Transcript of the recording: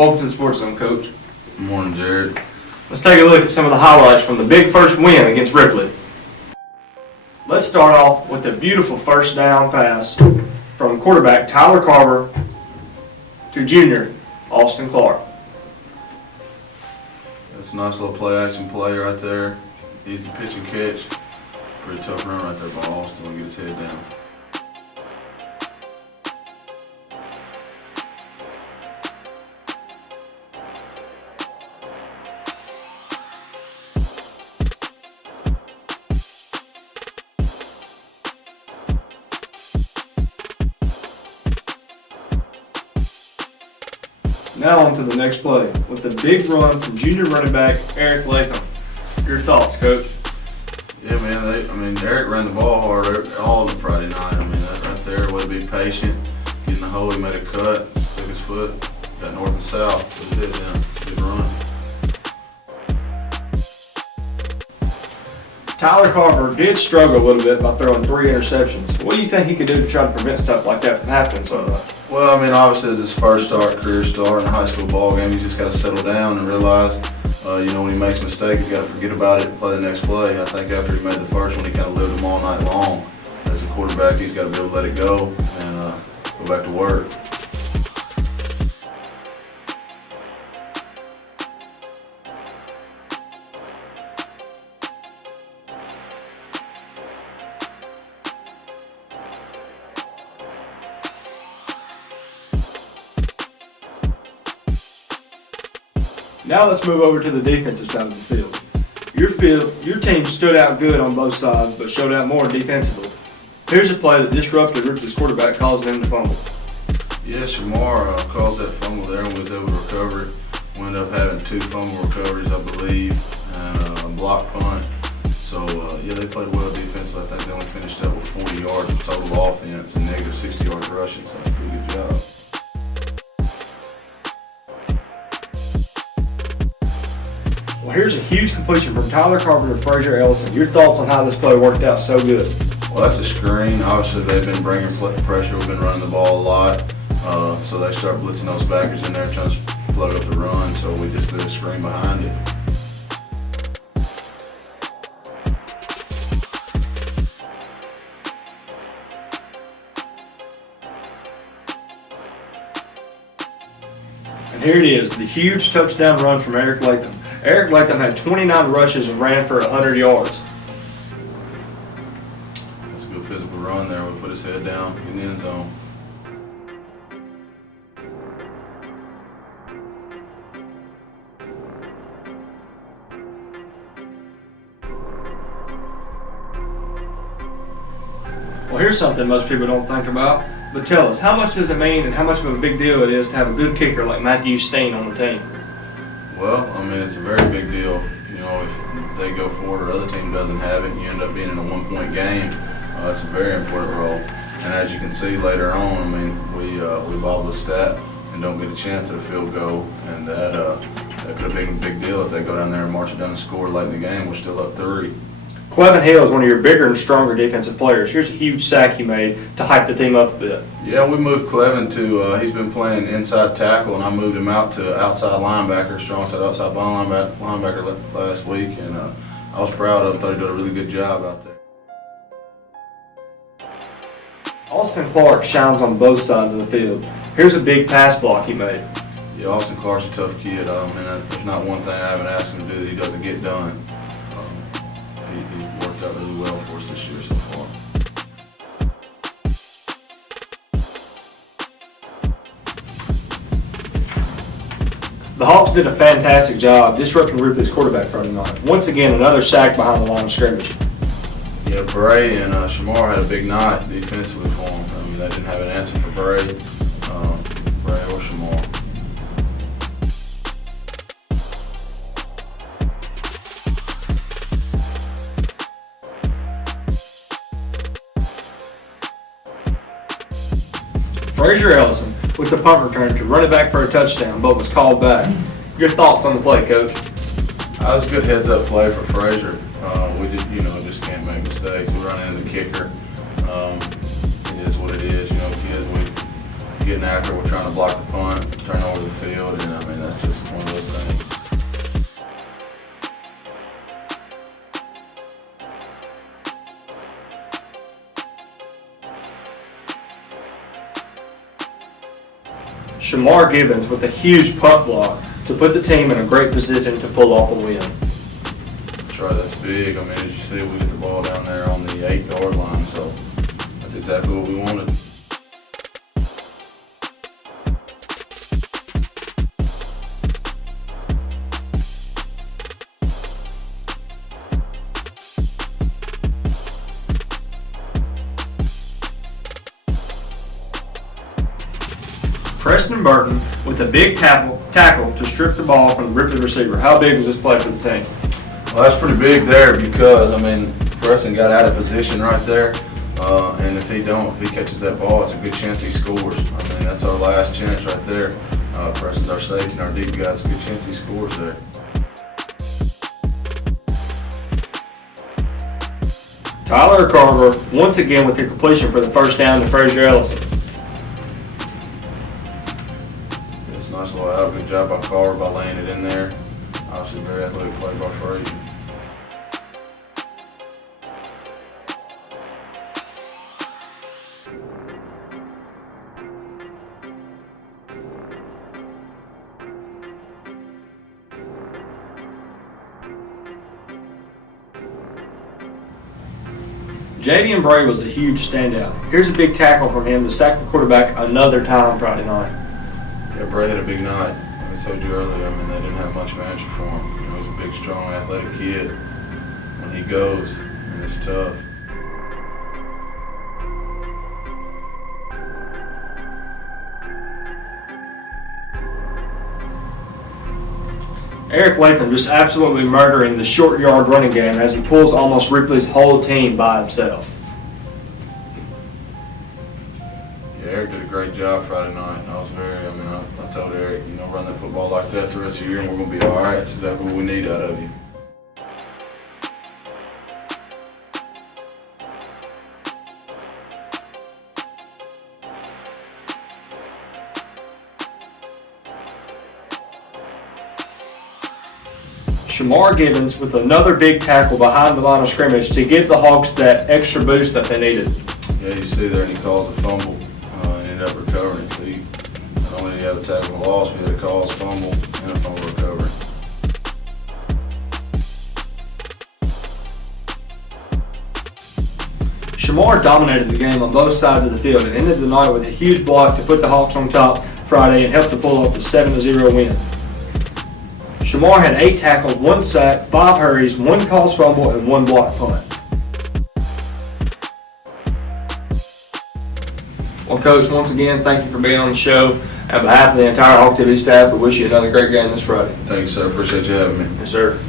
Welcome to the SportsZone, Coach. Good morning, Jared. Let's take a look at some of the highlights from the big first win against Ripley. Let's start off with a beautiful first down pass from quarterback Tyler Carver to junior Austin Clark. That's a nice little play-action play right there. Easy pitch and catch. Pretty tough run right there by Austin. We'll get his head down. Now on to the next play with the big run from junior running back Eric Latham. Your thoughts, Coach? Yeah, man. Eric ran the ball hard all of the Friday night. That right there, way to be patient. Get in the hole, he made a cut, took his foot, got north and south, put his head down. Good run. Tyler Carver did struggle a little bit by throwing 3 interceptions. What do you think he could do to try to prevent stuff like that from happening sometimes? Well, obviously, it's his first career start in a high school ball game. He's just got to settle down and realize, when he makes a mistake, he's got to forget about it and play the next play. I think after he made the first one, he kind of lived them all night long. As a quarterback, he's got to be able to let it go and go back to work. Now let's move over to the defensive side of the field. Your team stood out good on both sides, but showed out more defensively. Here's a play that disrupted Ripley's quarterback, causing him to fumble. Yeah, Shamar caused that fumble there and was able to recover it. We ended up having 2 fumble recoveries, I believe, and a block punt. So, they played well defensively. I think they only finished up with 40 yards of total offense and negative 60 yards rushing, so that's a pretty good job. Well, here's a huge completion from Tyler Carver to Frazier Ellison. Your thoughts on how this play worked out so good? Well, that's a screen. Obviously, they've been bringing pressure. We've been running the ball a lot. So they start blitzing those backers in there, trying to plug up the run. So we just did a screen behind it. And here it is, the huge touchdown run from Eric Latham. Eric Latham had 29 rushes and ran for 100 yards. That's a good physical run there. We put his head down in the end zone. Well, here's something most people don't think about. But tell us, how much does it mean and how much of a big deal it is to have a good kicker like Matthew Steen on the team? Well, it's a very big deal. If they go forward or other team doesn't have it and you end up being in a 1-point game, that's a very important role. And as you can see later on, we bobble the stat and don't get a chance at a field goal, and that could have been a big deal if they go down there and march it down and score late in the game. We're still up 3. Clevin Hill is one of your bigger and stronger defensive players. Here's a huge sack he made to hype the team up a bit. Yeah, we moved Clevin to, he's been playing inside tackle, and I moved him out to outside linebacker, strong side outside linebacker last week, and I was proud of him. Thought he did a really good job out there. Austin Clark shines on both sides of the field. Here's a big pass block he made. Yeah, Austin Clark's a tough kid. There's not one thing I haven't asked him to do that he doesn't get done. He worked out really well for us this year so far. The Hawks did a fantastic job disrupting Ripley's quarterback Friday night. Once again, another sack behind the line of scrimmage. Yeah, Bray and Shamar had a big night defensively for him. They didn't have an answer for Bray or Shamar. Frazier Ellison with the punt return to run it back for a touchdown, but was called back. Your thoughts on the play, Coach? That was a good heads-up play for Frazier. We just can't make mistakes. We run into the kicker. It is what it is. Kids, we getting after it. We're trying to block the punt, turn over the field, and I mean, that's just one of those things. Shamar Gibbons with a huge punt block to put the team in a great position to pull off a win. That's right, that's big. I mean, as you see, we get the ball down there on the 8-yard line, so that's exactly what we wanted. Preston Burton with a big tackle to strip the ball from the Ripley receiver. How big was this play for the team? Well, that's pretty big there because, I mean, Preston got out of position right there, and if he catches that ball, it's a good chance he scores. I mean, that's our last chance right there. Preston's our safety and our deep guy. It's a good chance he scores there. Tyler Carver once again with the completion for the first down to Frazier Ellison. It's a nice little out. Good job by Carver by laying it in there. Obviously, very athletic play by Frazier. Jadian Bray was a huge standout. Here's a big tackle from him to sack the quarterback another time Friday night. Yeah, Bray had a big night. Like I told you earlier, I mean, they didn't have much of an answer for him. You know, he's a big, strong, athletic kid. When he goes, and it's tough. Eric Latham just absolutely murdering the short yard running game as he pulls almost Ripley's whole team by himself. Yeah, Eric did a great job Friday night. I told Eric, you know, run that football like that the rest of the year and we're going to be all right. That's exactly what we need out of you. Shamar Gibbons with another big tackle behind the line of scrimmage to give the Hawks that extra boost that they needed. Yeah, you see there, and he calls a fumble and ended up recovering it. So not only did he have a tackle for loss, but he had a cause fumble and a fumble recovery. Shamar dominated the game on both sides of the field and ended the night with a huge block to put the Hawks on top Friday and helped to pull off the 7-0 win. Shamar had 8 tackles, 1 sack, 5 hurries, 1 caused fumble, and 1 blocked punt. Well, Coach, once again, thank you for being on the show. On behalf of the entire Hawk TV staff, we wish you another great game this Friday. Thank you, sir. Appreciate you having me. Yes, sir.